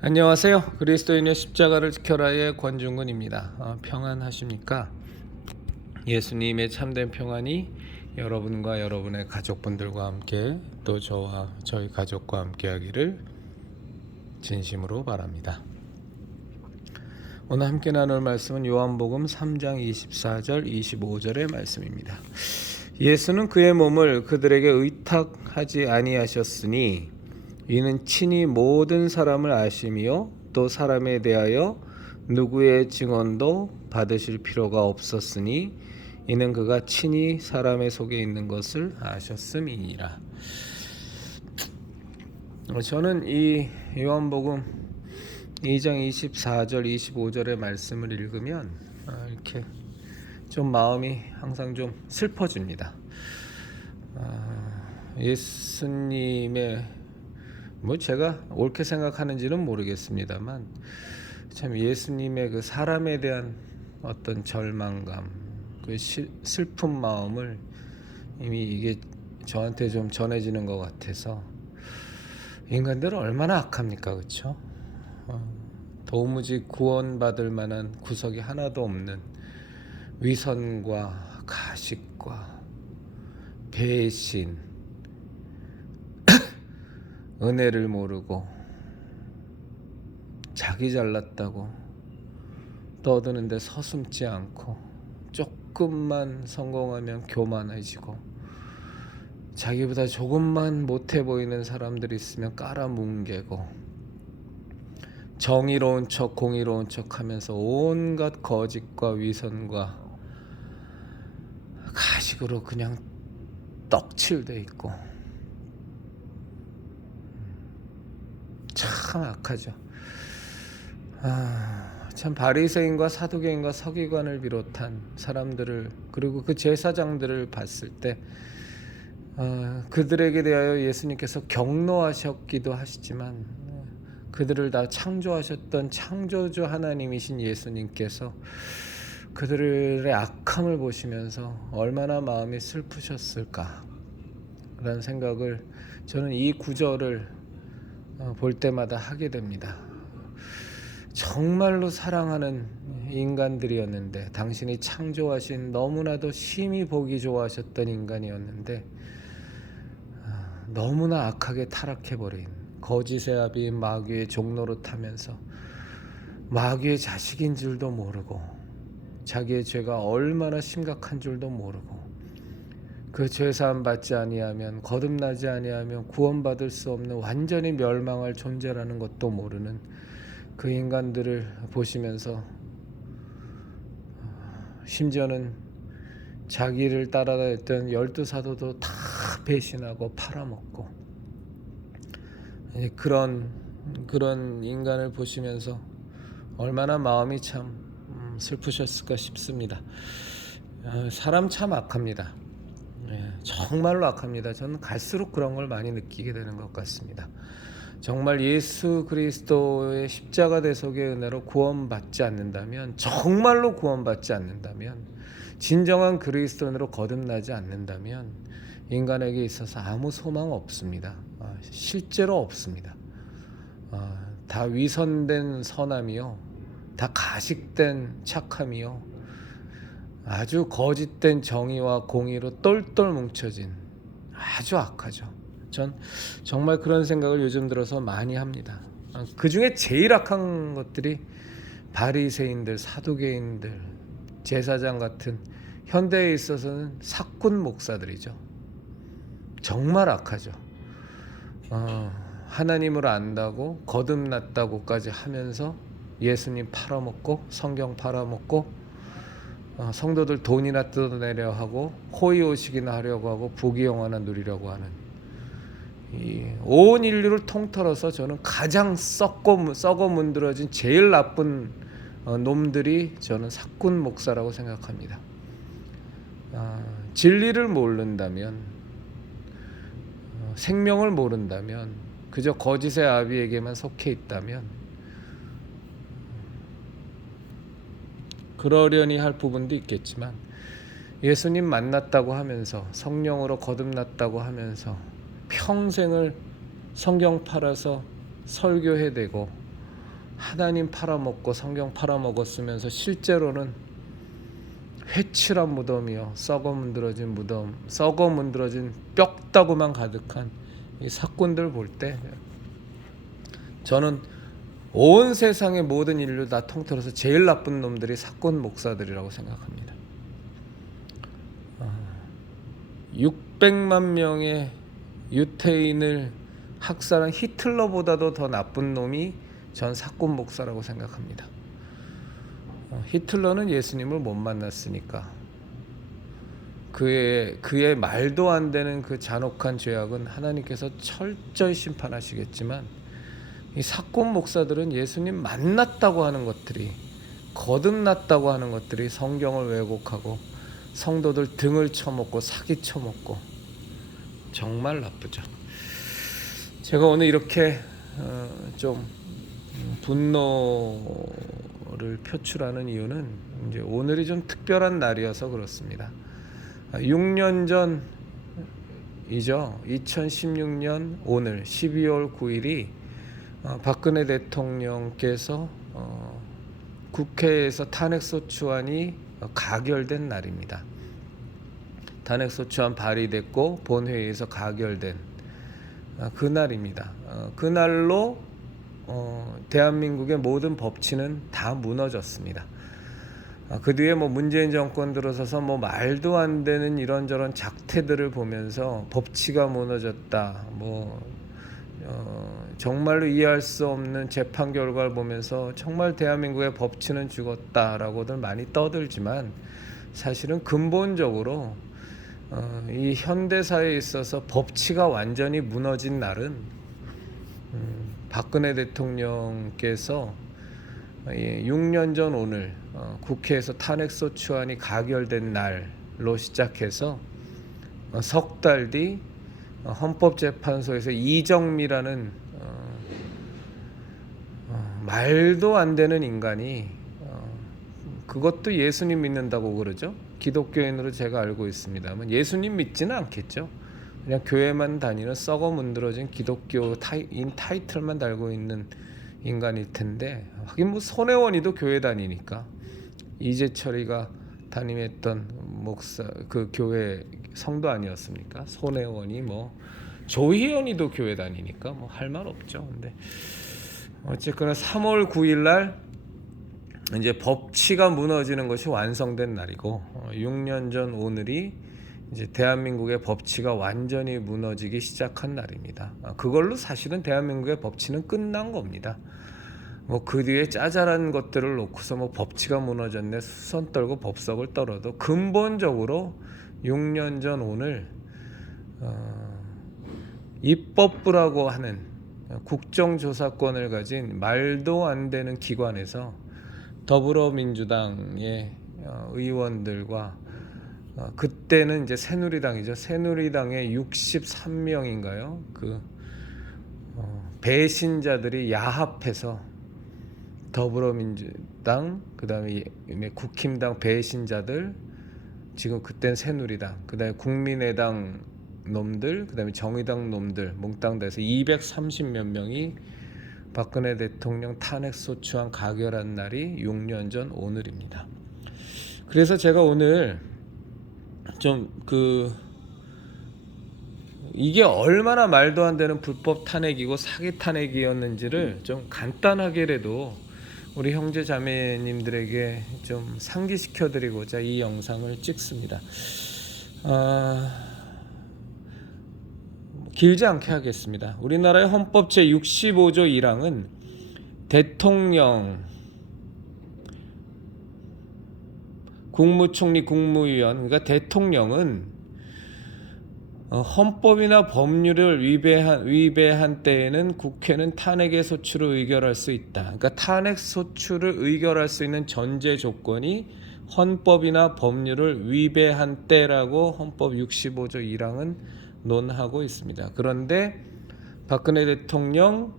안녕하세요. 그리스도인의 십자가를 지켜라의 권중근입니다. 평안하십니까? 예수님의 참된 평안이 여러분과 여러분의 가족분들과 함께 또 저와 저희 가족과 함께 하기를 진심으로 바랍니다. 오늘 함께 나눌 말씀은 요한복음 3장 24절 25절의 말씀입니다. 예수는 그의 몸을 그들에게 의탁하지 아니하셨으니 이는 친히 모든 사람을 아심이요 또 사람에 대하여 누구의 증언도 받으실 필요가 없었으니 이는 그가 친히 사람의 속에 있는 것을 아셨음이니라. 저는 이 요한복음 2장 24절 25절의 말씀을 읽으면 이렇게 좀 마음이 항상 좀 슬퍼집니다. 예수님의 제가 옳게 생각하는지는 모르겠습니다만 참 예수님의 그 사람에 대한 어떤 절망감, 그 슬픈 마음을 이미 이게 저한테 좀 전해지는 것 같아서 인간들은 얼마나 악합니까, 그렇죠? 도무지 구원받을 만한 구석이 하나도 없는 위선과 가식과 배신, 은혜를 모르고 자기 잘났다고 떠드는데 서슴지 않고 조금만 성공하면 교만해지고 자기보다 조금만 못해 보이는 사람들이 있으면 깔아뭉개고 정의로운 척 공의로운 척 하면서 온갖 거짓과 위선과 가식으로 그냥 떡칠돼 있고 참 악하죠. 참 바리새인과 사두개인과 서기관을 비롯한 사람들을 그리고 그 제사장들을 봤을 때 그들에게 대하여 예수님께서 경노하셨기도 하시지만 그들을 다 창조하셨던 창조주 하나님이신 예수님께서 그들의 악함을 보시면서 얼마나 마음이 슬프셨을까 라는 생각을 저는 이 구절을 볼 때마다 하게 됩니다. 정말로 사랑하는 인간들이었는데 당신이 창조하신 너무나도 심히 보기 좋아하셨던 인간이었는데 너무나 악하게 타락해버린 거짓의 아비인 마귀의 종로로 타면서 마귀의 자식인 줄도 모르고 자기의 죄가 얼마나 심각한 줄도 모르고 그 죄사함 받지 아니하면 거듭나지 아니하면 구원받을 수 없는 완전히 멸망할 존재라는 것도 모르는 그 인간들을 보시면서 심지어는 자기를 따라다녔던 12사도도 다 배신하고 팔아먹고 그런 인간을 보시면서 얼마나 마음이 참 슬프셨을까 싶습니다. 사람 참 악합니다. 정말로 악합니다. 저는 갈수록 그런 걸 많이 느끼게 되는 것 같습니다. 정말 예수 그리스도의 십자가 대속의 은혜로 구원받지 않는다면 정말로 구원받지 않는다면 진정한 그리스도인으로 거듭나지 않는다면 인간에게 있어서 아무 소망 없습니다. 실제로 없습니다. 다 위선된 선함이요 다 가식된 착함이요 아주 거짓된 정의와 공의로 똘똘 뭉쳐진 아주 악하죠. 전 정말 그런 생각을 요즘 들어서 많이 합니다. 그 중에 제일 악한 것들이 바리새인들, 사두개인들, 제사장 같은 현대에 있어서는 사꾼 목사들이죠. 정말 악하죠. 하나님을 안다고 거듭났다고까지 하면서 예수님 팔아먹고 성경 팔아먹고 성도들 돈이나 뜯어내려 하고 호의호식이나 하려고 하고 부귀영화나 누리려고 하는 온 인류를 통틀어서 저는 가장 썩어 문드러진 제일 나쁜 놈들이 저는 사꾼 목사라고 생각합니다. 진리를 모른다면 생명을 모른다면 그저 거짓의 아비에게만 속해 있다면 그러려니 할 부분도 있겠지만 예수님 만났다고 하면서 성령으로 거듭났다고 하면서 평생을 성경 팔아서 설교해대고 하나님 팔아먹고 성경 팔아먹었으면서 실제로는 회칠한 무덤이요, 썩어 문드러진 무덤, 썩어 문드러진 뼈다구만 가득한 이 사꾼들 볼 때 저는 온 세상의 모든 인류 다 통틀어서 제일 나쁜 놈들이 사꾼 목사들이라고 생각합니다. 600만 명의 유태인을 학살한 히틀러보다도 더 나쁜 놈이 전 사꾼 목사라고 생각합니다. 히틀러는 예수님을 못 만났으니까 그의 말도 안 되는 그 잔혹한 죄악은 하나님께서 철저히 심판하시겠지만, 이 사꾼 목사들은 예수님 만났다고 하는 것들이, 거듭났다고 하는 것들이 성경을 왜곡하고 성도들 등을 쳐먹고 사기 쳐먹고 정말 나쁘죠. 제가 오늘 이렇게 좀 분노를 표출하는 이유는 이제 오늘이 좀 특별한 날이어서 그렇습니다. 6년 전이죠. 2016년 오늘 12월 9일이 박근혜 대통령께서 국회에서 탄핵소추안이 가결된 날입니다. 탄핵소추안 발의됐고 본회의에서 가결된 그날입니다. 그날로 대한민국의 모든 법치는 다 무너졌습니다. 그 뒤에 문재인 정권 들어서서 말도 안 되는 이런저런 작태들을 보면서 법치가 무너졌다, 정말로 이해할 수 없는 재판 결과를 보면서 정말 대한민국의 법치는 죽었다라고들 많이 떠들지만, 사실은 근본적으로 이 현대사에 있어서 법치가 완전히 무너진 날은 박근혜 대통령께서 6년 전 오늘 국회에서 탄핵소추안이 가결된 날로 시작해서 석 달 뒤 헌법재판소에서 이정미라는 말도 안 되는 인간이, 그것도 예수님 믿는다고 그러죠. 기독교인으로 제가 알고 있습니다만 예수님 믿지는 않겠죠. 그냥 교회만 다니는 썩어 문드러진 기독교인 타이틀만 달고 있는 인간일 텐데, 하긴 손혜원이도 교회 다니니까, 이재철이가 담임했던 목사 그 교회 성도 아니었습니까? 손혜원이 조희연이도 교회 다니니까 할 말 없죠. 근데 어쨌거나 3월 9일 날 이제 법치가 무너지는 것이 완성된 날이고, 6년 전 오늘이 이제 대한민국의 법치가 완전히 무너지기 시작한 날입니다. 그걸로 사실은 대한민국의 법치는 끝난 겁니다. 그 뒤에 짜잘한 것들을 놓고서 법치가 무너졌네 수선 떨고 법석을 떨어도 근본적으로 6년 전 오늘 입법부라고 하는 국정조사권을 가진 말도 안 되는 기관에서 더불어민주당의 의원들과 그때는 이제 새누리당이죠. 새누리당의 63명인가요? 배신자들이 야합해서 더불어민주당, 그다음에 국힘당 배신자들, 지금 그땐 새누리당, 그다음에 국민의당 놈들, 그다음에 정의당 놈들 몽땅 돼서 230몇 명이 박근혜 대통령 탄핵소추안 가결한 날이 6년 전 오늘입니다. 그래서 제가 오늘 좀 이게 얼마나 말도 안 되는 불법 탄핵이고 사기 탄핵이었는지를 좀 간단하게라도 우리 형제 자매님들에게 좀 상기시켜 드리고자 이 영상을 찍습니다. 길지 않게 하겠습니다. 우리나라의 헌법 제65조 1항은 대통령, 국무총리, 국무위원, 그러니까 대통령은 헌법이나 법률을 위배한 때에는 국회는 탄핵의 소추를 의결할 수 있다. 그러니까 탄핵 소추를 의결할 수 있는 전제 조건이 헌법이나 법률을 위배한 때라고 헌법 65조 1항은 논하고 있습니다. 그런데 박근혜 대통령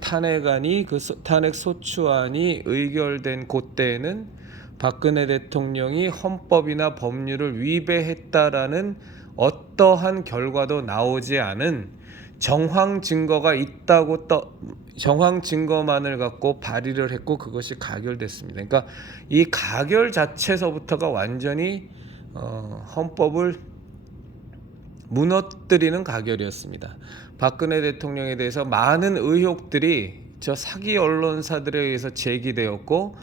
탄핵안이 탄핵 소추안이 의결된 그때에는 박근혜 대통령이 헌법이나 법률을 위배했다라는 어떠한 결과도 나오지 않은 정황 증거가 있다고 정황 증거만을 갖고 발의를 했고 그것이 가결됐습니다. 그러니까 이 가결 자체서부터가 완전히 헌법을 무너뜨리는 가결이었습니다. 박근혜 대통령에 대해서 많은 의혹들이 저 사기 언론사들에 의해서 제기되었고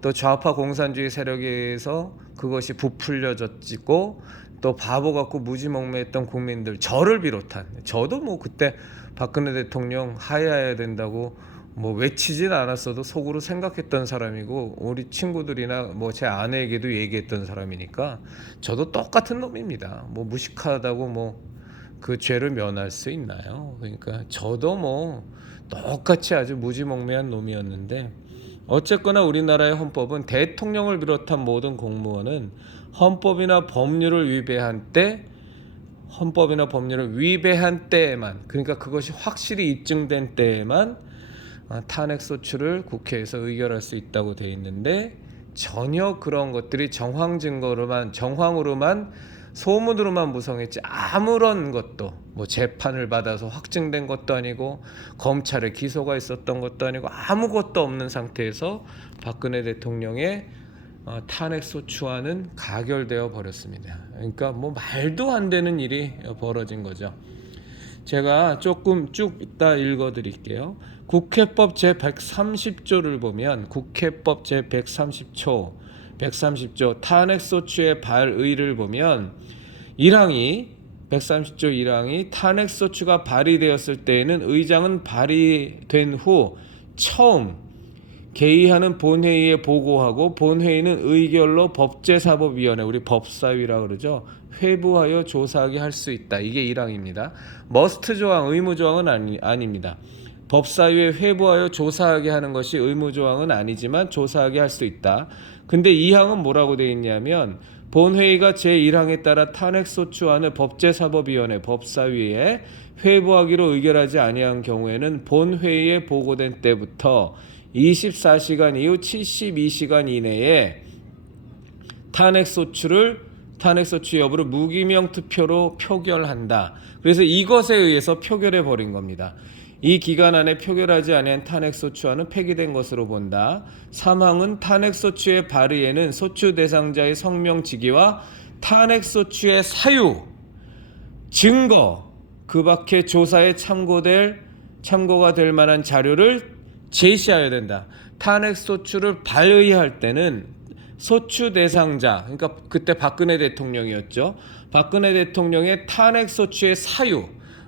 또 좌파 공산주의 세력에 의해서 그것이 부풀려졌고 또 바보 같고 무지몽매했던 국민들, 저를 비롯한, 저도 뭐 그때 박근혜 대통령 하야해야 된다고 뭐 외치진 않았어도 속으로 생각했던 사람이고 우리 친구들이나 뭐 제 아내에게도 얘기했던 사람이니까 저도 똑같은 놈입니다. 뭐 무식하다고 뭐 그 죄를 면할 수 있나요? 그러니까 저도 뭐 똑같이 아주 무지몽매한 놈이었는데 어쨌거나 우리나라의 헌법은 대통령을 비롯한 모든 공무원은 헌법이나 법률을 위배한 때에만, 그러니까 그것이 확실히 입증된 때에만 탄핵소추를 국회에서 의결할 수 있다고 돼 있는데 전혀 그런 것들이 정황으로만 소문으로만 무성했지 아무런 것도 뭐 재판을 받아서 확증된 것도 아니고 검찰에 기소가 있었던 것도 아니고 아무것도 없는 상태에서 박근혜 대통령의 탄핵소추안은 가결되어 버렸습니다. 그러니까 뭐 말도 안 되는 일이 벌어진 거죠. 제가 조금 쭉 이따 읽어드릴게요. 국회법 제130조를 보면 국회법 제130조 탄핵소추의 발의를 보면 1항이 130조 1항이 탄핵소추가 발의되었을 때에는 의장은 발의된 후 처음 개의하는 본회의에 보고하고 본회의는 의결로 법제사법위원회, 우리 법사위라고 그러죠, 회부하여 조사하게 할 수 있다. 이게 1항입니다. 머스트 조항, 의무 조항은 아닙니다. 법사위에 회부하여 조사하게 하는 것이 의무 조항은 아니지만 조사하게 할 수 있다. 근데 2항은 뭐라고 되어 있냐면 본회의가 제1항에 따라 탄핵소추안을 법제사법위원회 법사위에 회부하기로 의결하지 아니한 경우에는 본회의에 보고된 때부터 24시간 이후 72시간 이내에 탄핵소추 여부를 무기명 투표로 표결한다. 그래서 이것에 의해서 표결해 버린 겁니다. 이 기간 안에 표결하지 아니한 탄핵소추안은 폐기된 것으로 본다. 3항은 탄핵소추의 발의에는 소추 대상자의 성명 직위와 탄핵소추의 사유, 증거, 그 밖에 조사에 참고가 될 만한 자료를 제시해야 된다. 탄핵소추를 발의할 때는 소추 대상자, 그러니까 그때 박근혜 대통령이었죠. 박근혜 대통령의 탄핵소추의 사유,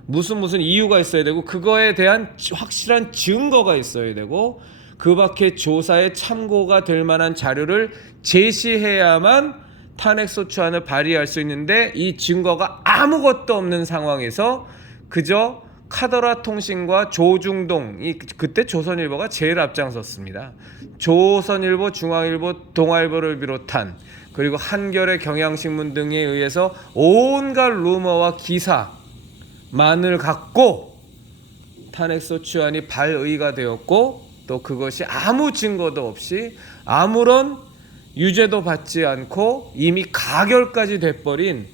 무슨 이유가 있어야 되고 그거에 대한 확실한 증거가 있어야 되고 그 밖에 조사에 참고가 될 만한 자료를 제시해야만 탄핵소추안을 발의할 수 있는데 이 증거가 아무것도 없는 상황에서 그저 카더라 통신과 조중동이, 그때 조선일보가 제일 앞장섰습니다. 조선일보, 중앙일보, 동아일보를 비롯한 그리고 한겨레, 경향신문 등에 의해서 온갖 루머와 기사만을 갖고 탄핵소추안이 발의가 되었고 또 그것이 아무 증거도 없이 아무런 유죄도 받지 않고 이미 가결까지 돼버린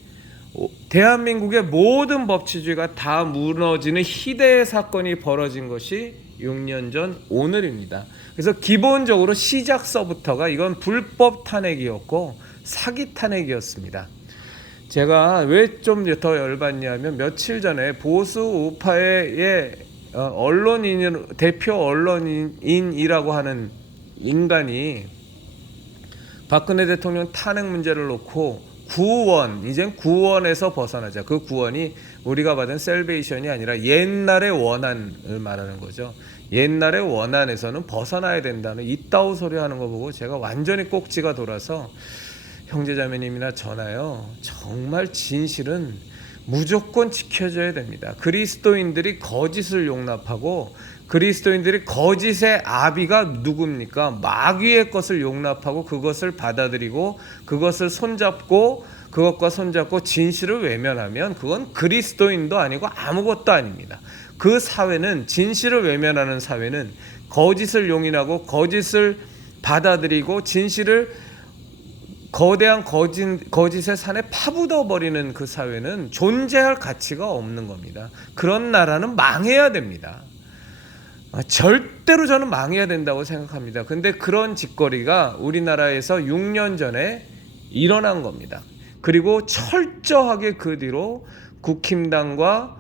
대한민국의 모든 법치주의가 다 무너지는 희대의 사건이 벌어진 것이 6년 전 오늘입니다. 그래서 기본적으로 시작서부터가 이건 불법 탄핵이었고 사기 탄핵이었습니다. 제가 왜 좀 더 열받냐면 며칠 전에 보수 우파의 대표 언론인이라고 하는 인간이 박근혜 대통령 탄핵 문제를 놓고 이젠 구원에서 벗어나자. 그 구원이 우리가 받은 셀베이션이 아니라 옛날의 원한을 말하는 거죠. 옛날의 원한에서는 벗어나야 된다는 이따오 소리 하는 거 보고 제가 완전히 꼭지가 돌아서 형제자매님이나 저나요, 정말 진실은 무조건 지켜져야 됩니다. 그리스도인들이 거짓을 용납하고 그리스도인들이 거짓의 아비가 누굽니까? 마귀의 것을 용납하고 그것을 받아들이고 그것을 그것과 손잡고 진실을 외면하면 그건 그리스도인도 아니고 아무것도 아닙니다. 그 사회는, 진실을 외면하는 사회는 거짓을 용인하고 거짓을 받아들이고 진실을 거대한 거짓의 산에 파묻어 버리는 그 사회는 존재할 가치가 없는 겁니다. 그런 나라는 망해야 됩니다. 절대로 저는 망해야 된다고 생각합니다. 근데 그런 짓거리가 우리나라에서 6년 전에 일어난 겁니다. 그리고 철저하게 그 뒤로 국힘당과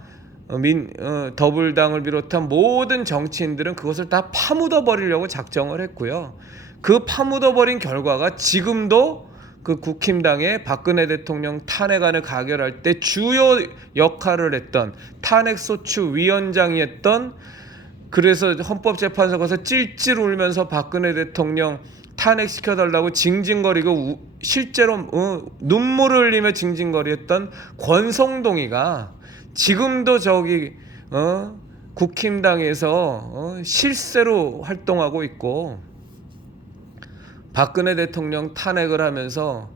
더불당을 비롯한 모든 정치인들은 그것을 다 파묻어 버리려고 작정을 했고요. 그 파묻어 버린 결과가 지금도 그 국힘당의 박근혜 대통령 탄핵안을 가결할 때 주요 역할을 했던 탄핵소추 위원장이었던, 그래서 헌법재판소 가서 찔찔 울면서 박근혜 대통령 탄핵시켜달라고 징징거리고 실제로 눈물을 흘리며 징징거렸던 권성동이가 지금도 저기 국힘당에서 실세로 활동하고 있고, 박근혜 대통령 탄핵을 하면서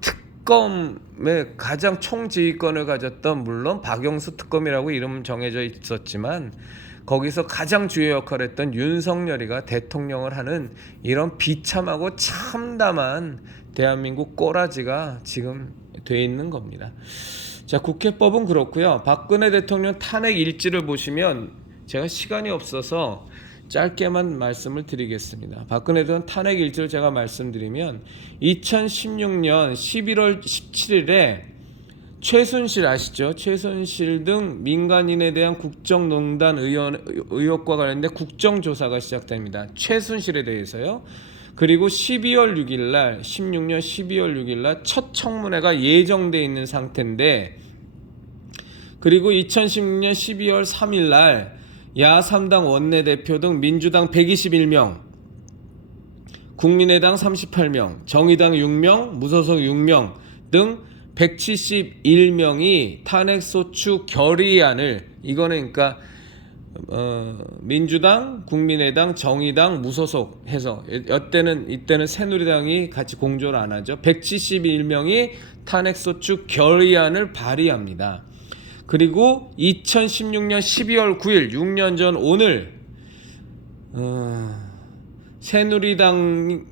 특검의 가장 총지휘권을 가졌던, 물론 박영수 특검이라고 이름 정해져 있었지만 거기서 가장 주요 역할을 했던 윤석열이가 대통령을 하는 이런 비참하고 참담한 대한민국 꼬라지가 지금 돼 있는 겁니다. 자, 국회법은 그렇고요. 박근혜 대통령 탄핵 일지를 보시면, 제가 시간이 없어서 짧게만 말씀을 드리겠습니다. 박근혜 대통령 탄핵 일지를 제가 말씀드리면 2016년 11월 17일에 최순실 아시죠? 최순실 등 민간인에 대한 국정농단 의혹과 관련된 국정조사가 시작됩니다. 최순실에 대해서요. 그리고 16년 12월 6일 날 첫 청문회가 예정돼 있는 상태인데, 그리고 2016년 12월 3일 날 야3당 원내대표 등 민주당 121명, 국민의당 38명, 정의당 6명, 무소속 6명 등 171명이 탄핵소추 결의안을, 이거는 그러니까 민주당, 국민의당, 정의당, 무소속 해서, 이때는 새누리당이 같이 공조를 안 하죠. 171명이 탄핵소추 결의안을 발의합니다. 그리고 2016년 12월 9일 6년 전 오늘 새누리당의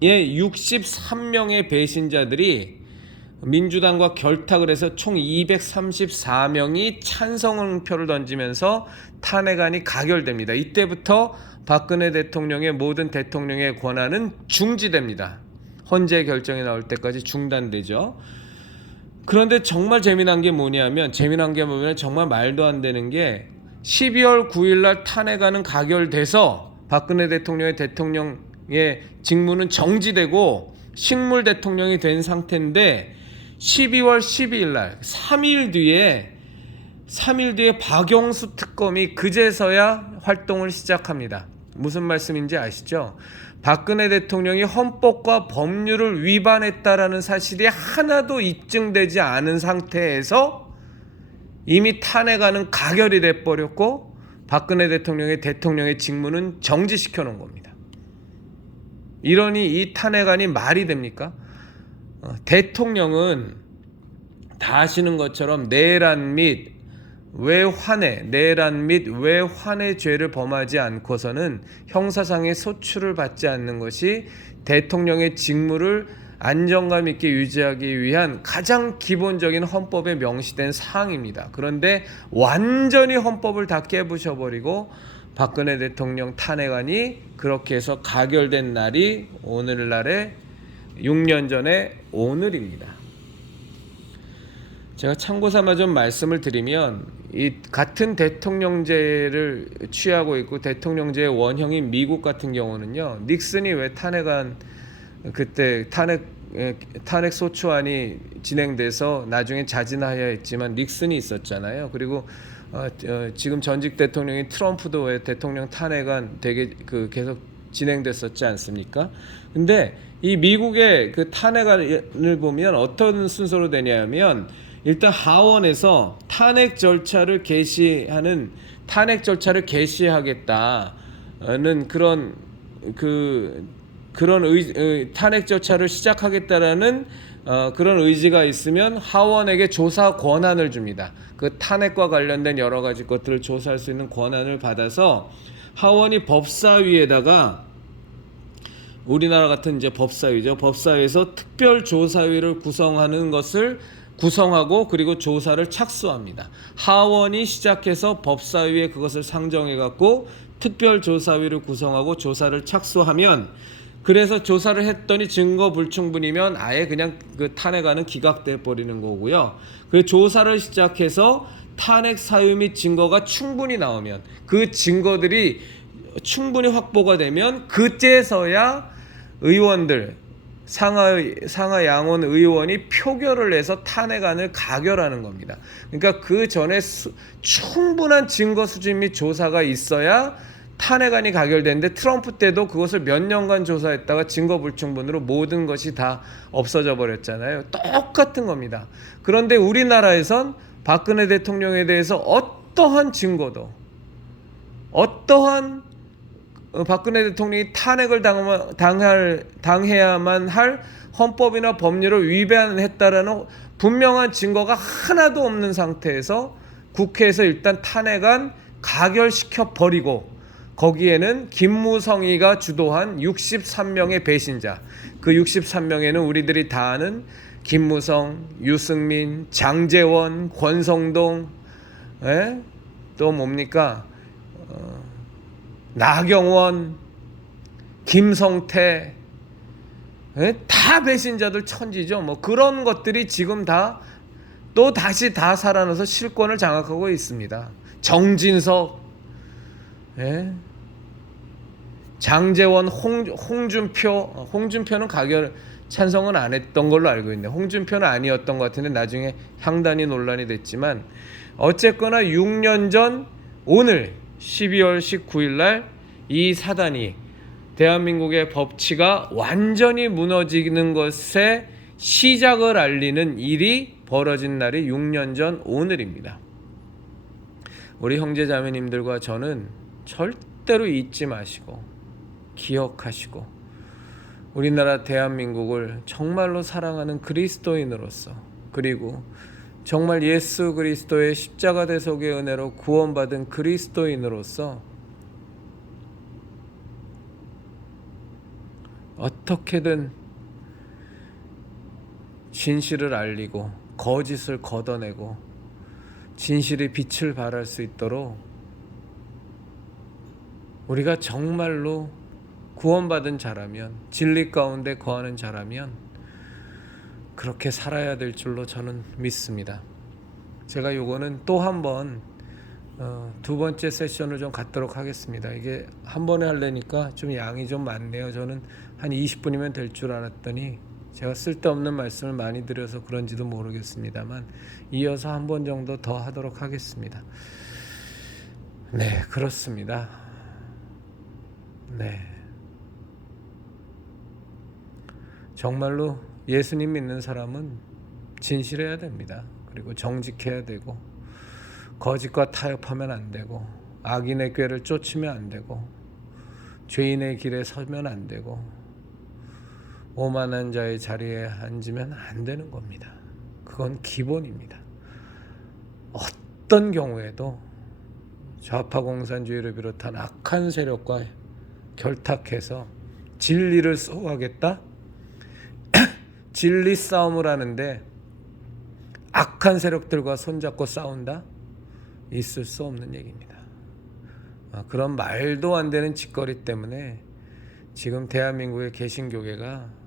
63명의 배신자들이 민주당과 결탁을 해서 총 234명이 찬성표를 던지면서 탄핵안이 가결됩니다. 이때부터 박근혜 대통령의 모든 대통령의 권한은 중지됩니다. 헌재 결정이 나올 때까지 중단되죠. 그런데 정말 재미난 게 뭐냐면 정말 말도 안 되는 게, 12월 9일 날 탄핵안은 가결돼서 박근혜 대통령의 직무는 정지되고 식물 대통령이 된 상태인데, 12월 12일 날 3일 뒤에 박영수 특검이 그제서야 활동을 시작합니다. 무슨 말씀인지 아시죠? 박근혜 대통령이 헌법과 법률을 위반했다라는 사실이 하나도 입증되지 않은 상태에서 이미 탄핵안은 가결이 돼버렸고 박근혜 대통령의 직무는 정지시켜 놓은 겁니다. 이러니 이 탄핵안이 말이 됩니까? 대통령은 다 아시는 것처럼 내란 및 외환의 죄를 범하지 않고서는 형사상의 소추를 받지 않는 것이 대통령의 직무를 안정감 있게 유지하기 위한 가장 기본적인 헌법에 명시된 사항입니다. 그런데 완전히 헌법을 다 깨부셔버리고 박근혜 대통령 탄핵안이 그렇게 해서 가결된 날이 오늘날의 6년 전에 오늘입니다. 제가 참고삼아 좀 말씀을 드리면, 이 같은 대통령제를 취하고 있고 대통령제의 원형인 미국 같은 경우는요, 닉슨이 왜 탄핵안, 그때 탄핵 소추안이 진행돼서 나중에 자진하여야 했지만 닉슨이 있었잖아요. 그리고 지금 전직 대통령인 트럼프도 왜 대통령 탄핵안 되게 계속 진행됐었지 않습니까? 근데 이 미국의 그 탄핵안을 보면 어떤 순서로 되냐면, 일단 하원에서 탄핵 절차를 개시하겠다는 그런 탄핵 절차를 시작하겠다라는 그런 의지가 있으면 하원에게 조사 권한을 줍니다. 그 탄핵과 관련된 여러 가지 것들을 조사할 수 있는 권한을 받아서 하원이 법사위에다가 우리나라 같은 이제 법사위죠. 법사위에서 특별조사위를 구성하고 그리고 조사를 착수합니다. 하원이 시작해서 법사위에 그것을 상정해 갖고 특별조사위를 구성하고 조사를 착수하면, 그래서 조사를 했더니 증거 불충분이면 아예 그냥 그 탄핵안은 기각돼 버리는 거고요. 그 조사를 시작해서 탄핵 사유 및 증거가 충분히 나오면, 그 증거들이 충분히 확보가 되면 그제서야 의원들, 상하 양원 의원이 표결을 해서 탄핵안을 가결하는 겁니다. 그러니까 그 전에 충분한 증거 수집 및 조사가 있어야 탄핵안이 가결되는데, 트럼프 때도 그것을 몇 년간 조사했다가 증거 불충분으로 모든 것이 다 없어져 버렸잖아요. 똑같은 겁니다. 그런데 우리나라에선 박근혜 대통령에 대해서 어떠한 증거도, 어떠한 박근혜 대통령이 탄핵을 당해야만 할 헌법이나 법률을 위반했다라는 분명한 증거가 하나도 없는 상태에서 국회에서 일단 탄핵안 가결시켜 버리고, 거기에는 김무성이가 주도한 63명의 배신자, 그 63명에는 우리들이 다 아는 김무성, 유승민, 장제원, 권성동, 또 뭡니까? 나경원, 김성태, 다 배신자들 천지죠. 뭐 그런 것들이 지금 다 또 다시 다 살아나서 실권을 장악하고 있습니다. 정진석, 장제원, 홍준표는 가결 찬성은 안 했던 걸로 알고 있는데, 홍준표는 아니었던 것 같은데 나중에 향단이 논란이 됐지만, 어쨌거나 6년 전 오늘 12월 19일 날 이 사단이, 대한민국의 법치가 완전히 무너지는 것의 시작을 알리는 일이 벌어진 날이 6년 전 오늘입니다. 우리 형제자매님들과 저는 절대로 잊지 마시고 기억하시고, 우리나라 대한민국을 정말로 사랑하는 그리스도인으로서, 그리고 정말 예수 그리스도의 십자가 대속의 은혜로 구원받은 그리스도인으로서 어떻게든 진실을 알리고 거짓을 걷어내고 진실의 빛을 발할 수 있도록, 우리가 정말로 구원받은 자라면, 진리 가운데 거하는 자라면 그렇게 살아야 될 줄로 저는 믿습니다. 제가 요거는 또 한 번 두 번째 세션을 좀 갖도록 하겠습니다. 이게 한 번에 하려니까 좀 양이 좀 많네요. 저는 한 20분이면 될 줄 알았더니 제가 쓸데없는 말씀을 많이 드려서 그런지도 모르겠습니다만, 이어서 한 번 정도 더 하도록 하겠습니다. 네, 그렇습니다. 네, 정말로 예수님 믿는 사람은 진실해야 됩니다. 그리고 정직해야 되고, 거짓과 타협하면 안 되고, 악인의 꾀를 쫓으면 안 되고, 죄인의 길에 서면 안 되고, 오만한 자의 자리에 앉으면 안 되는 겁니다. 그건 기본입니다. 어떤 경우에도 좌파 공산주의를 비롯한 악한 세력과 결탁해서 진리를 소화하겠다? 진리 싸움을 하는데 악한 세력들과 손잡고 싸운다? 있을 수 없는 얘기입니다. 그런 말도 안 되는 짓거리 때문에 지금 대한민국의 개신교계가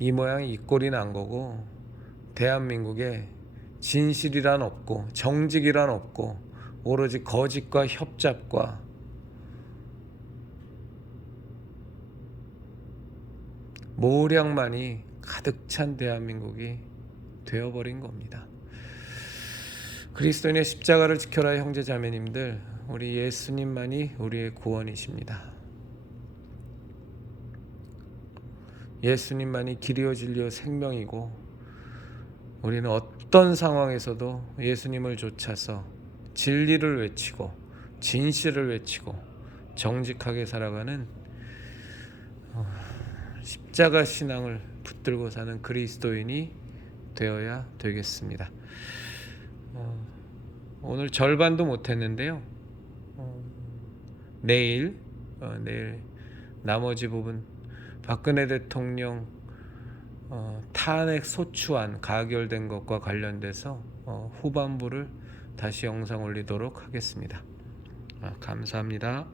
이 모양 이 꼴이 난 거고, 대한민국에 진실이란 없고 정직이란 없고 오로지 거짓과 협잡과 모략만이 가득 찬 대한민국이 되어버린 겁니다. 그리스도인의 십자가를 지켜라 형제 자매님들, 우리 예수님만이 우리의 구원이십니다. 예수님만이 길이요 진리요 생명이고, 우리는 어떤 상황에서도 예수님을 좇아서 진리를 외치고 진실을 외치고 정직하게 살아가는 십자가 신앙을 붙들고 사는 그리스도인이 되어야 되겠습니다. 오늘 절반도 못했는데요. 내일 나머지 부분 박근혜 대통령 탄핵 소추안 가결된 것과 관련돼서 후반부를 다시 영상 올리도록 하겠습니다. 감사합니다.